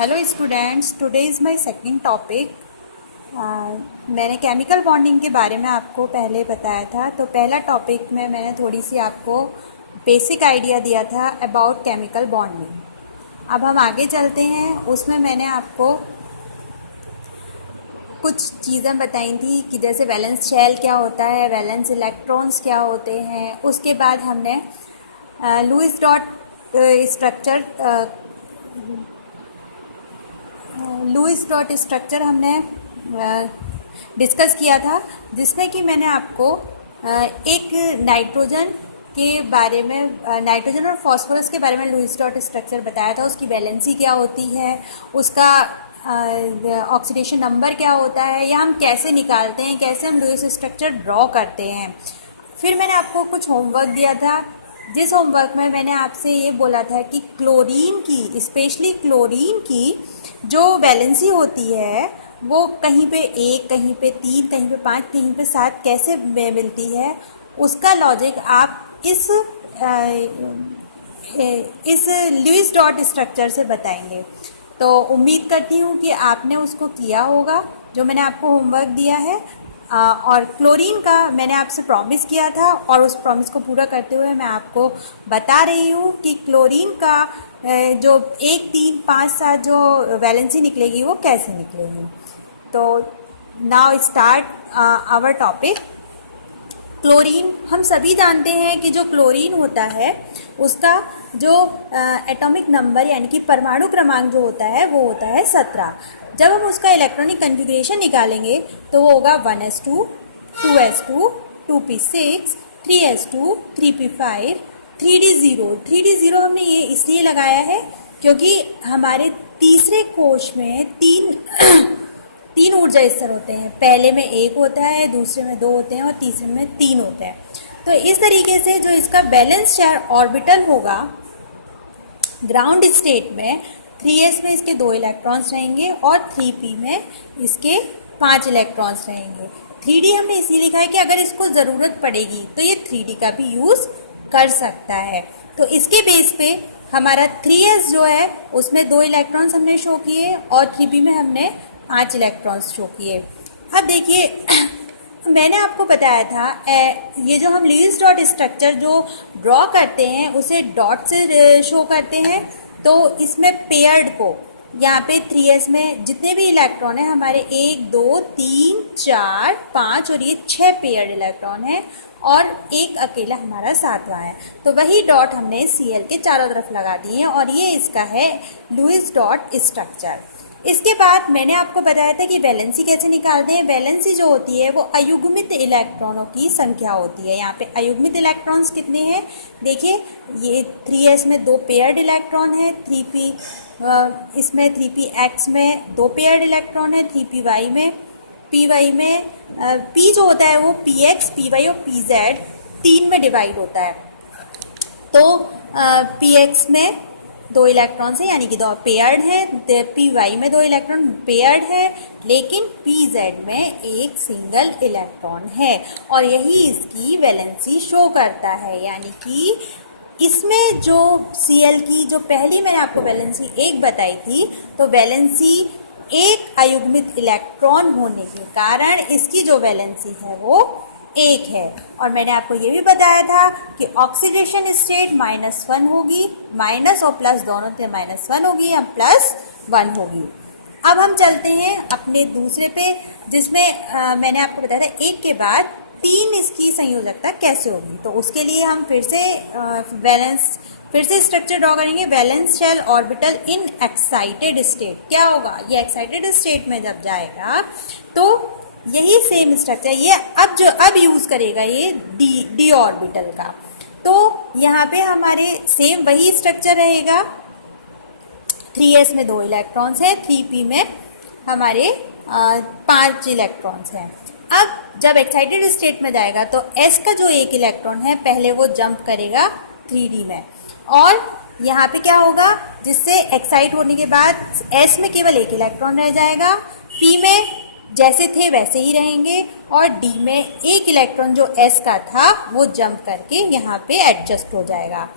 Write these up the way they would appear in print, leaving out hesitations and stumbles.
Hello students, today is my second topic. मैंने chemical bonding के बारे में आपको पहले बताया था। तो पहला टॉपिक में मैंने थोड़ी सी आपको बेसिक आइडिया दिया था अबाउट केमिकल बॉन्डिंग। अब हम आगे चलते हैं। उसमें मैंने आपको कुछ चीज़ें बताई थी कि जैसे वैलेंस शेल क्या होता है, वैलेंस इलेक्ट्रॉन्स क्या होते हैं। उसके बाद हमने लुईस डॉट स्ट्रक्चर हमने डिस्कस किया था, जिसमें कि मैंने आपको एक नाइट्रोजन के बारे में, नाइट्रोजन और फास्फोरस के बारे में लुईस डॉट स्ट्रक्चर बताया था। उसकी वैलेंसी क्या होती है, उसका ऑक्सीडेशन नंबर क्या होता है, या हम कैसे निकालते हैं, कैसे हम लुईस स्ट्रक्चर ड्रॉ करते हैं। फिर मैंने आपको कुछ होमवर्क दिया था, जिस होमवर्क में मैंने आपसे ये बोला था कि क्लोरीन की, स्पेशली क्लोरीन की जो वैलेंसी होती है वो कहीं पे 1, कहीं पे 3, कहीं पे 5, कहीं पे 7 कैसे मिलती है, उसका लॉजिक आप इस लुईस डॉट स्ट्रक्चर से बताएंगे। तो उम्मीद करती हूँ कि आपने उसको किया होगा जो मैंने आपको होमवर्क दिया है। और क्लोरीन का मैंने आपसे प्रॉमिस किया था, और उस प्रॉमिस को पूरा करते हुए मैं आपको बता रही हूँ कि क्लोरीन का जो 1, 3, 5, 7 जो वैलेंसी निकलेगी वो कैसे निकलेगी। तो now start our topic. Chlorine, हम सभी जानते हैं कि जो क्लोरीन होता है उसका जो एटॉमिक नंबर यानी कि परमाणु क्रमांक जो होता है वो होता है 17। जब हम उसका इलेक्ट्रॉनिक कन्फिग्रेशन निकालेंगे तो वो होगा 1s2, 2s2, 2p6, 3s2, 3p5, 3d0। 3d0 हमने ये इसलिए लगाया है क्योंकि हमारे तीसरे कोश में तीन ऊर्जा स्तर होते हैं। पहले में 1 होता है, दूसरे में 2 होते हैं और तीसरे में 3 होते हैं। तो इस तरीके से जो इसका बैलेंस शेयर ऑर्बिटल होगा ग्राउंड स्टेट में, 3s में इसके 2 इलेक्ट्रॉन्स रहेंगे और 3p में इसके 5 इलेक्ट्रॉन्स रहेंगे। 3d हमने इसलिए लिखा है कि अगर इसको ज़रूरत पड़ेगी तो ये 3d का भी यूज़ कर सकता है। तो इसके बेस पे हमारा 3s जो है उसमें 2 इलेक्ट्रॉन्स हमने शो किए और 3p में हमने 5 इलेक्ट्रॉन्स शो किए। अब देखिए, मैंने आपको बताया था ये जो हम लुईस डॉट स्ट्रक्चर जो ड्रॉ करते हैं उसे डॉट से शो करते हैं। तो इसमें पेयर्ड को, यहाँ पे 3s में जितने भी इलेक्ट्रॉन हैं हमारे 1, 2, 3, 4, 5 और ये 6 पेयर्ड इलेक्ट्रॉन हैं और एक अकेला हमारा 7वां है। तो वही डॉट हमने Cl के चारों तरफ लगा दिए हैं और ये इसका है लुईस डॉट स्ट्रक्चर। इसके बाद मैंने आपको बताया था कि वैलेंसी कैसे निकालते हैं। वैलेंसी जो होती है वो अयुग्मित इलेक्ट्रॉनों की संख्या होती है। यहाँ पे अयुग्मित इलेक्ट्रॉन्स कितने हैं देखिए, ये 3s में 2 पेयर्ड इलेक्ट्रॉन है, 3p इसमें 3px में 2 पेयर्ड इलेक्ट्रॉन है, 3py में, py में p जो होता है वो px, py और pz 3 में डिवाइड होता है। तो px में 2 इलेक्ट्रॉन्स हैं यानी कि 2 पेयर्ड है, py में 2 इलेक्ट्रॉन पेयर्ड है, लेकिन pz में एक सिंगल इलेक्ट्रॉन है और यही इसकी वैलेंसी शो करता है। यानी कि इसमें जो Cl की जो पहली मैंने आपको वैलेंसी 1 बताई थी, तो वैलेंसी एक अयुग्मित इलेक्ट्रॉन होने के कारण इसकी जो वैलेंसी है वो 1 है। और मैंने आपको ये भी बताया था कि ऑक्सीडेशन स्टेट -1 होगी, माइनस और प्लस दोनों से -1 होगी या +1 होगी। अब हम चलते हैं अपने दूसरे पे, जिसमें मैंने आपको बताया था 1 के बाद 3 इसकी संयोजकता कैसे होगी। तो उसके लिए हम फिर से स्ट्रक्चर ड्रॉ करेंगे। Valence shell orbital in excited state क्या होगा, ये एक्साइटेड स्टेट में जब जाएगा तो यही सेम स्ट्रक्चर ये अब यूज़ करेगा ये डी ऑर्बिटल का। तो यहाँ पे हमारे सेम वही स्ट्रक्चर रहेगा। 3s में 2 इलेक्ट्रॉन्स हैं, 3p में हमारे 5 इलेक्ट्रॉन्स हैं। अब जब एक्साइटेड स्टेट में जाएगा तो s का जो 1 इलेक्ट्रॉन है पहले वो जंप करेगा 3d में, और यहाँ पे क्या होगा, जिससे एक्साइट होने के बाद s में केवल 1 इलेक्ट्रॉन रह जाएगा, p में जैसे थे वैसे ही रहेंगे और d में 1 इलेक्ट्रॉन जो s का था वो जंप करके यहाँ पे एडजस्ट हो जाएगा।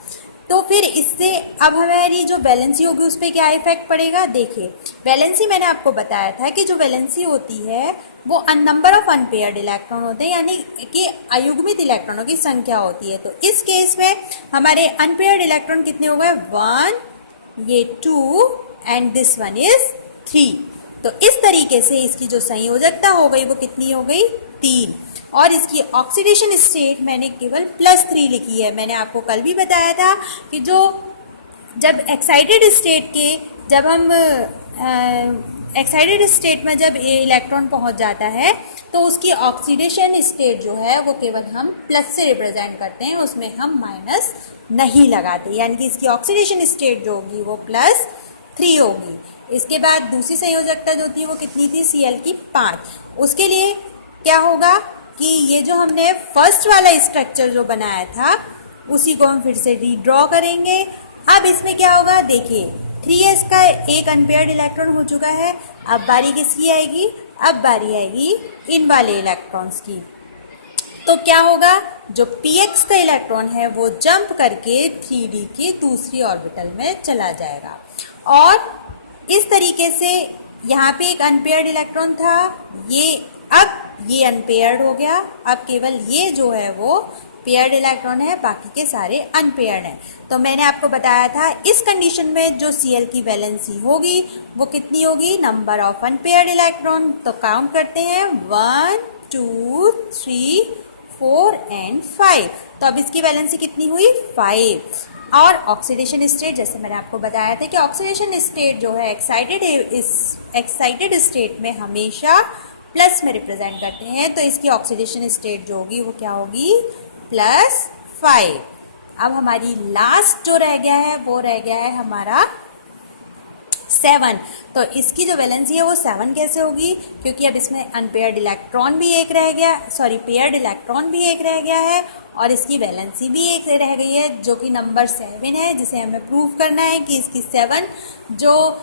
तो फिर इससे अब हमारी जो वैलेंसी होगी उस पर क्या इफेक्ट पड़ेगा, देखिए वैलेंसी मैंने आपको बताया था कि जो वैलेंसी होती है वो नंबर ऑफ अनपेयर्ड इलेक्ट्रॉन होते हैं, यानी कि अयुग्मित इलेक्ट्रॉनों की संख्या होती है। तो इस केस में हमारे अनपेयर्ड इलेक्ट्रॉन कितने हो गए, 1, ये 2 एंड दिस वन इज 3। तो इस तरीके से इसकी जो संयोजकता हो गई वो कितनी हो गई, 3। और इसकी ऑक्सीडेशन स्टेट मैंने केवल +3 लिखी है। मैंने आपको कल भी बताया था कि जो जब एक्साइटेड स्टेट के जब हम एक्साइटेड स्टेट में जब इलेक्ट्रॉन पहुंच जाता है तो उसकी ऑक्सीडेशन स्टेट जो है वो केवल हम प्लस से रिप्रेजेंट करते हैं, उसमें हम माइनस नहीं लगाते, यानी कि इसकी ऑक्सीडेशन स्टेट जो होगी वो +3 होगी। इसके बाद दूसरी संयोजकता जो होती है वो कितनी थी, Cl की 5। उसके लिए क्या होगा कि ये जो हमने फर्स्ट वाला स्ट्रक्चर जो बनाया था उसी को हम फिर से रीड्रॉ करेंगे। अब इसमें क्या होगा, देखिए 3s का एक अनपेयर्ड इलेक्ट्रॉन हो चुका है। अब बारी किसकी आएगी, अब बारी आएगी इन वाले इलेक्ट्रॉन्स की। तो क्या होगा, जो px का इलेक्ट्रॉन है वो जंप करके 3d की दूसरी ऑर्बिटल में चला जाएगा। और इस तरीके से यहाँ पे एक अनपेयर्ड इलेक्ट्रॉन था, अब ये अनपेयर्ड हो गया। अब केवल ये जो है वो पेयर्ड इलेक्ट्रॉन है, बाकी के सारे अनपेयर्ड हैं। तो मैंने आपको बताया था इस कंडीशन में जो Cl की वैलेंसी होगी वो कितनी होगी, नंबर ऑफ अनपेयर्ड इलेक्ट्रॉन। तो काउंट करते हैं 1, 2, 3, 4 एंड 5। तो अब इसकी वैलेंसी कितनी हुई, 5। और ऑक्सीडेशन स्टेट, जैसे मैंने आपको बताया था कि ऑक्सीडेशन स्टेट जो है एक्साइटेड स्टेट में हमेशा प्लस में रिप्रेजेंट करते हैं। तो इसकी ऑक्सीडेशन स्टेट जो होगी वो क्या होगी, +5। अब हमारी लास्ट जो रह गया है वो रह गया है हमारा 7। तो इसकी जो वैलेंसी है वो 7 कैसे होगी, क्योंकि अब इसमें अनपेयर्ड इलेक्ट्रॉन भी एक रह गया, पेयर्ड इलेक्ट्रॉन भी एक रह गया है और इसकी वैलेंसी भी एक रह गई है जो कि नंबर 7 है, जिसे हमें प्रूव करना है कि इसकी 7 जो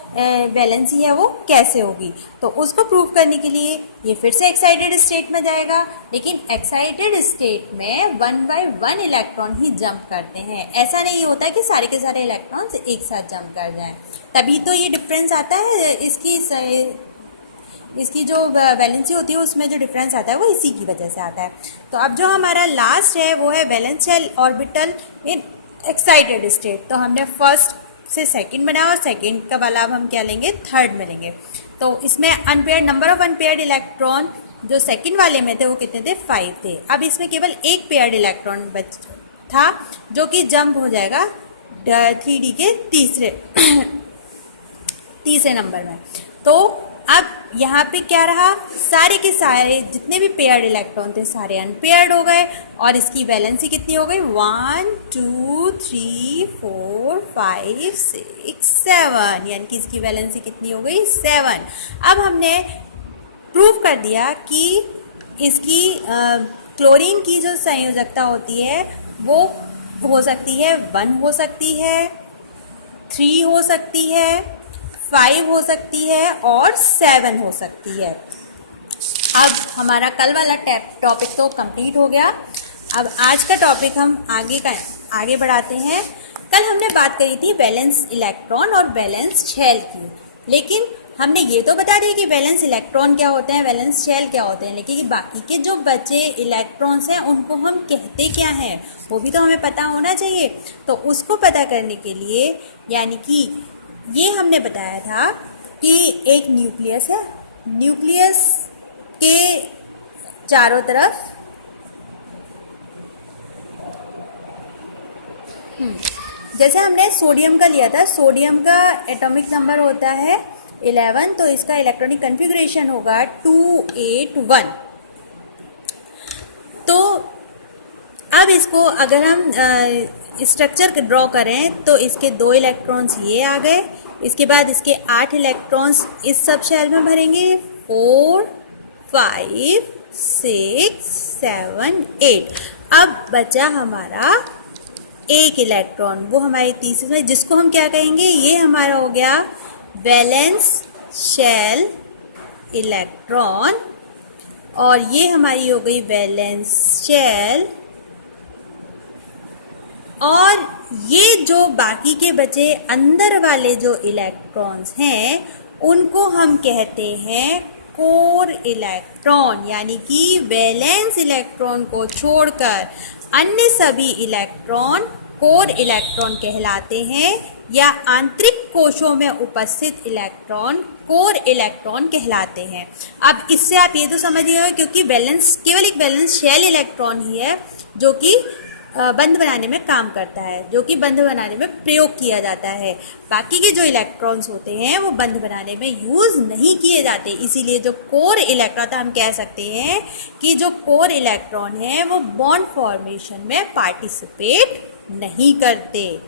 वैलेंसी है वो कैसे होगी। तो उसको प्रूव करने के लिए ये फिर से एक्साइटेड स्टेट में जाएगा, लेकिन एक्साइटेड स्टेट में 1 by 1 इलेक्ट्रॉन ही जंप करते हैं। ऐसा नहीं होता कि सारे के सारे इलेक्ट्रॉन्स एक साथ जंप कर जाएं, तभी तो ये डिफरेंस आता है। इसकी जो वैलेंसी होती है उसमें जो डिफरेंस आता है वो इसी की वजह से आता है। तो अब जो हमारा लास्ट है वो है valence shell orbital in excited state. तो हमने फर्स्ट से सेकंड बनाया और सेकंड का वाला अब हम क्या लेंगे, थर्ड में लेंगे। तो इसमें unpaired number of unpaired electron जो सेकंड वाले में थे वो कितने थे, 5 थे। अब इसमें केवल एक पेयर्ड इलेक्ट्रॉन बच था जो कि जंप हो जाएगा 3d के तीसरे नंबर में। तो अब यहाँ पे क्या रहा, सारे के सारे जितने भी पेयर्ड इलेक्ट्रॉन थे सारे अनपेयर्ड हो गए और इसकी वैलेंसी कितनी हो गई, 1, 2, 3, 4, 5, 6, 7, यानी कि इसकी वैलेंसी कितनी हो गई, 7। अब हमने प्रूव कर दिया कि इसकी क्लोरीन की जो संयोजकता होती है वो हो सकती है 1 हो सकती है, 3 हो सकती है, 5 हो सकती है और 7 हो सकती है। अब हमारा कल वाला टॉपिक तो कंप्लीट हो गया। अब आज का टॉपिक हम आगे बढ़ाते हैं। कल हमने बात करी थी वैलेंस इलेक्ट्रॉन और वैलेंस शेल की, लेकिन हमने ये तो बता दिया कि वैलेंस इलेक्ट्रॉन क्या होते हैं, वैलेंस शेल क्या होते हैं, लेकिन बाकी के जो बचे इलेक्ट्रॉन्स हैं उनको हम कहते क्या हैं वो भी तो हमें पता होना चाहिए। तो उसको पता करने के लिए, यानी कि ये हमने बताया था कि एक न्यूक्लियस है, न्यूक्लियस के चारों तरफ जैसे हमने सोडियम का लिया था, सोडियम का एटॉमिक नंबर होता है 11, तो इसका इलेक्ट्रॉनिक कन्फिग्रेशन होगा 281। तो अब इसको अगर हम स्ट्रक्चर ड्रॉ करें तो इसके 2 इलेक्ट्रॉन्स ये आ गए, इसके बाद इसके 8 इलेक्ट्रॉन्स इस सब शेल में भरेंगे, 4, 5, 6, 7, 8। अब बचा हमारा एक इलेक्ट्रॉन, वो हमारी तीसरी में, जिसको हम क्या कहेंगे, ये हमारा हो गया वैलेंस शेल इलेक्ट्रॉन और ये हमारी हो गई वैलेंस शेल और ये जो बाकी के बचे अंदर वाले जो इलेक्ट्रॉन्स हैं उनको हम कहते हैं कोर इलेक्ट्रॉन, यानी कि वैलेंस इलेक्ट्रॉन को छोड़कर अन्य सभी इलेक्ट्रॉन कोर इलेक्ट्रॉन कहलाते हैं, या आंतरिक कोशों में उपस्थित इलेक्ट्रॉन कोर इलेक्ट्रॉन कहलाते हैं। अब इससे आप ये तो समझिए, क्योंकि वैलेंस केवल एक वैलेंस शेल इलेक्ट्रॉन ही है जो कि बंध बनाने में काम करता है, जो कि बंध बनाने में प्रयोग किया जाता है। बाकी के जो इलेक्ट्रॉन्स होते हैं वो बंध बनाने में यूज़ नहीं किए जाते। इसीलिए जो कोर इलेक्ट्रॉन था, हम कह सकते हैं कि जो कोर इलेक्ट्रॉन है वो बॉन्ड फॉर्मेशन में पार्टिसिपेट नहीं करते।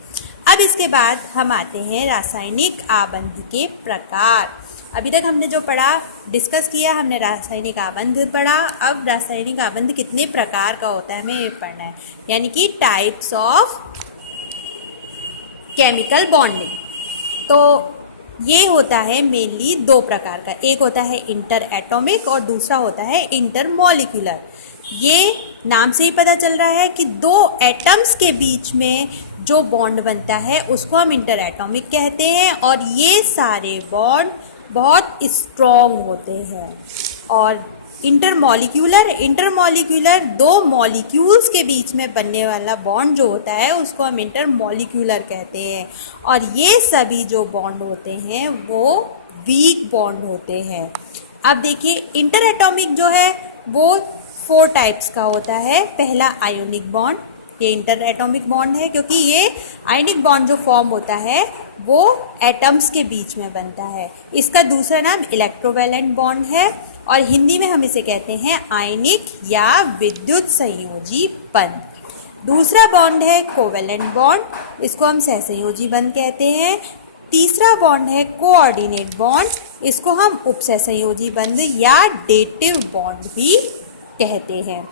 अब इसके बाद हम आते हैं रासायनिक आबंध के प्रकार। अभी तक हमने जो पढ़ा, डिस्कस किया, हमने रासायनिक आबंध पढ़ा। अब रासायनिक आबंध कितने प्रकार का होता है हमें ये पढ़ना है, यानी कि टाइप्स ऑफ केमिकल बॉन्डिंग। तो ये होता है मेनली दो प्रकार का, एक होता है इंटर एटॉमिक और दूसरा होता है इंटर मॉलिक्यूलर। ये नाम से ही पता चल रहा है कि दो एटम्स के बीच में जो बॉन्ड बनता है उसको हम इंटर एटॉमिक कहते हैं, और ये सारे बॉन्ड बहुत स्ट्रॉन्ग होते हैं। और इंटरमॉलिक्यूलर दो मॉलिक्यूल्स के बीच में बनने वाला बॉन्ड जो होता है उसको हम इंटरमॉलिक्यूलर कहते हैं। और ये सभी जो बॉन्ड होते हैं वो वीक बॉन्ड होते हैं। अब देखिए, इंटर एटॉमिक जो है वो 4 टाइप्स का होता है। पहला आयोनिक बॉन्ड, ये इंटर एटॉमिक बॉन्ड है क्योंकि ये आयनिक बॉन्ड जो फॉर्म होता है वो एटम्स के बीच में बनता है। इसका दूसरा नाम इलेक्ट्रोवैलेंट बॉन्ड है, और हिंदी में हम इसे कहते हैं आयनिक या विद्युत संयोजी बंध। दूसरा बॉन्ड है कोवैलेंट बॉन्ड, इसको हम सहसंयोजी बंध कहते हैं। तीसरा बॉन्ड है कोऑर्डिनेट बॉन्ड, इसको हम उपसहसंयोजी बंध या डेटिव बॉन्ड भी कहते हैं।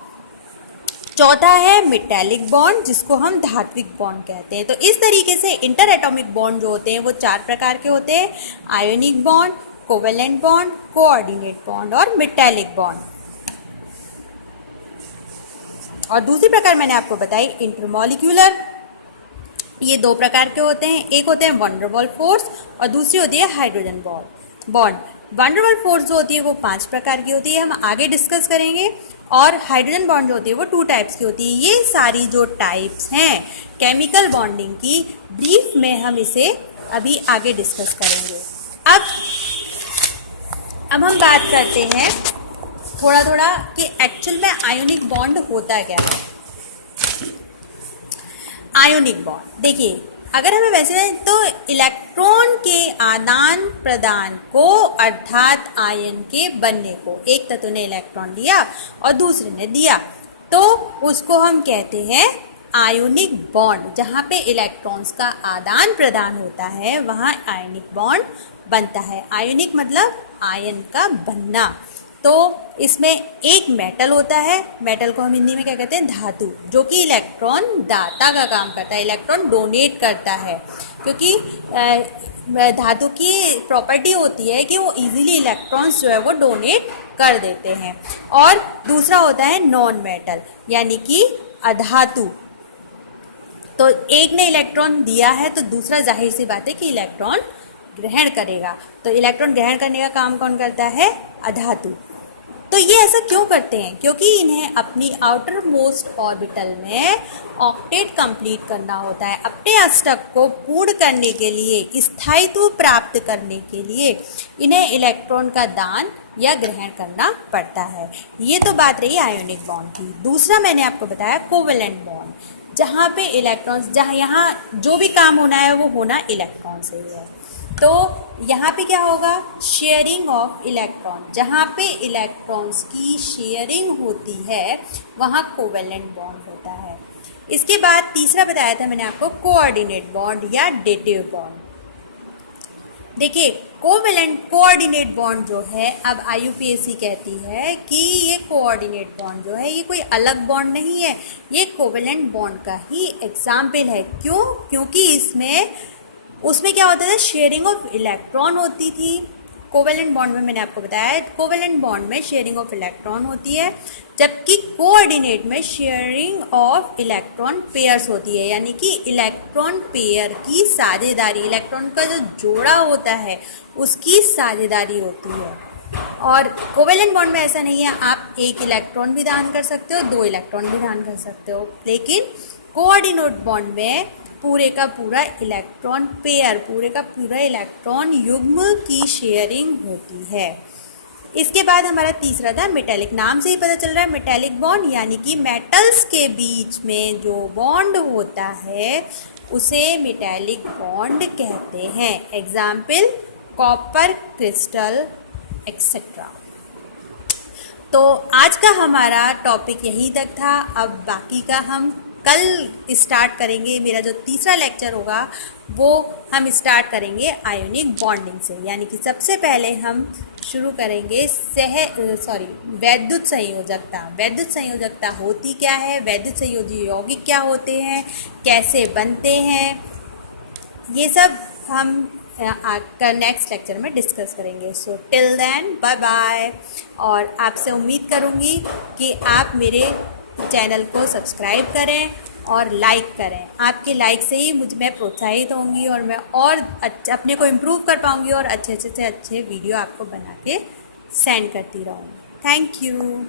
चौथा है मेटैलिक बॉन्ड, जिसको हम धात्विक बॉन्ड कहते हैं। तो इस तरीके से इंटर एटॉमिक बॉन्ड जो होते हैं वो 4 प्रकार के होते हैं: ionic bond, covalent bond, coordinate bond और मेटैलिक बॉन्ड। और दूसरी प्रकार मैंने आपको बताई इंटरमॉलिक्यूलर। ये 2 प्रकार के होते हैं, एक होते हैं वैन डेर वाल्स फोर्स और दूसरी होती है hydrogen bond. Van der Waals force जो होती है वो 5 प्रकार की होती है, हम आगे डिस्कस करेंगे। और हाइड्रोजन बॉन्ड जो होती है वो 2 टाइप्स की होती है। ये सारी जो टाइप्स हैं केमिकल बॉन्डिंग की, ब्रीफ में हम इसे अभी आगे डिस्कस करेंगे। अब हम बात करते हैं थोड़ा थोड़ा कि एक्चुअल में आयोनिक बॉन्ड होता क्या है। आयोनिक बॉन्ड देखिए, अगर हमें वैसे तो इलेक्ट्रॉन के आदान प्रदान को, अर्थात आयन के बनने को, एक तत्व ने इलेक्ट्रॉन लिया और दूसरे ने दिया, तो उसको हम कहते हैं आयोनिक बॉन्ड। जहाँ पे इलेक्ट्रॉन्स का आदान प्रदान होता है वहाँ आयोनिक बॉन्ड बनता है। आयोनिक मतलब आयन का बनना। तो इसमें एक मेटल होता है, मेटल को हम हिंदी में क्या कहते हैं, धातु, जो कि इलेक्ट्रॉन दाता का काम करता है, इलेक्ट्रॉन डोनेट करता है। क्योंकि धातु की प्रॉपर्टी होती है कि वो इजीली इलेक्ट्रॉन्स जो है वो डोनेट कर देते हैं। और दूसरा होता है नॉन मेटल, यानी कि अधातु। तो एक ने इलेक्ट्रॉन दिया है तो दूसरा जाहिर सी बात है कि इलेक्ट्रॉन ग्रहण करेगा। तो इलेक्ट्रॉन ग्रहण करने का काम कौन करता है, अधातु। तो ये ऐसा क्यों करते हैं, क्योंकि इन्हें अपनी आउटर मोस्ट ऑर्बिटल में ऑक्टेट कंप्लीट करना होता है। अपने अष्टक को पूर्ण करने के लिए, स्थायित्व प्राप्त करने के लिए इन्हें इलेक्ट्रॉन का दान या ग्रहण करना पड़ता है। ये तो बात रही आयोनिक बॉन्ड की। दूसरा मैंने आपको बताया कोवैलेंट बॉन्ड, जहाँ पे इलेक्ट्रॉन्स, जहाँ यहाँ जो भी काम होना है वो होना इलेक्ट्रॉन से ही है। तो यहाँ पे क्या होगा, शेयरिंग ऑफ इलेक्ट्रॉन। जहाँ पे इलेक्ट्रॉन्स की शेयरिंग होती है वहाँ कोवैलेंट बॉन्ड होता है। इसके बाद तीसरा बताया था मैंने आपको कोऑर्डिनेट बॉन्ड या डेटिव बॉन्ड। देखिए, कोऑर्डिनेट बॉन्ड जो है, अब IUPAC कहती है कि ये कोऑर्डिनेट बॉन्ड जो है ये कोई अलग बॉन्ड नहीं है, ये कोवैलेंट बॉन्ड का ही एग्जाम्पल है। क्यों? क्योंकि उसमें क्या होता था, शेयरिंग ऑफ इलेक्ट्रॉन होती थी, कोवेलेंट बॉन्ड में मैंने आपको बताया है कोवेलेंट बॉन्ड में शेयरिंग ऑफ इलेक्ट्रॉन होती है, जबकि कोऑर्डिनेट में शेयरिंग ऑफ इलेक्ट्रॉन पेयर्स होती है, यानी कि इलेक्ट्रॉन पेयर की साझेदारी, इलेक्ट्रॉन का जो जोड़ा होता है उसकी साझेदारी होती है। और कोवेलेंट बॉन्ड में ऐसा नहीं है, आप एक इलेक्ट्रॉन भी दान कर सकते हो, 2 इलेक्ट्रॉन भी दान कर सकते हो, लेकिन कोऑर्डिनेट बॉन्ड में पूरे का पूरा इलेक्ट्रॉन पेयर, पूरे का पूरा इलेक्ट्रॉन युग्म की शेयरिंग होती है। इसके बाद हमारा तीसरा था मेटेलिक। नाम से ही पता चल रहा है मेटेलिक बॉन्ड, यानी कि मेटल्स के बीच में जो बॉन्ड होता है उसे मेटेलिक बॉन्ड कहते हैं। Example copper crystal etcetera. तो आज का हमारा टॉपिक यहीं तक था। अब बाकी का हम कल स्टार्ट करेंगे। मेरा जो तीसरा लेक्चर होगा वो हम स्टार्ट करेंगे आयोनिक बॉन्डिंग से, यानी कि सबसे पहले हम शुरू करेंगे वैद्युत संयोजकता। वैद्युत संयोजकता होती क्या है, वैद्युत संयोजी यौगिक क्या होते हैं, कैसे बनते हैं, ये सब हम नेक्स्ट लेक्चर में डिस्कस करेंगे। So till then bye bye. और आपसे उम्मीद करूँगी कि आप मेरे चैनल को सब्सक्राइब करें और लाइक करें। आपके लाइक से ही मैं प्रोत्साहित होंगी और मैं और अपने को इम्प्रूव कर पाऊँगी और अच्छे से अच्छे वीडियो आपको बना के सेंड करती रहूँगी। Thank you.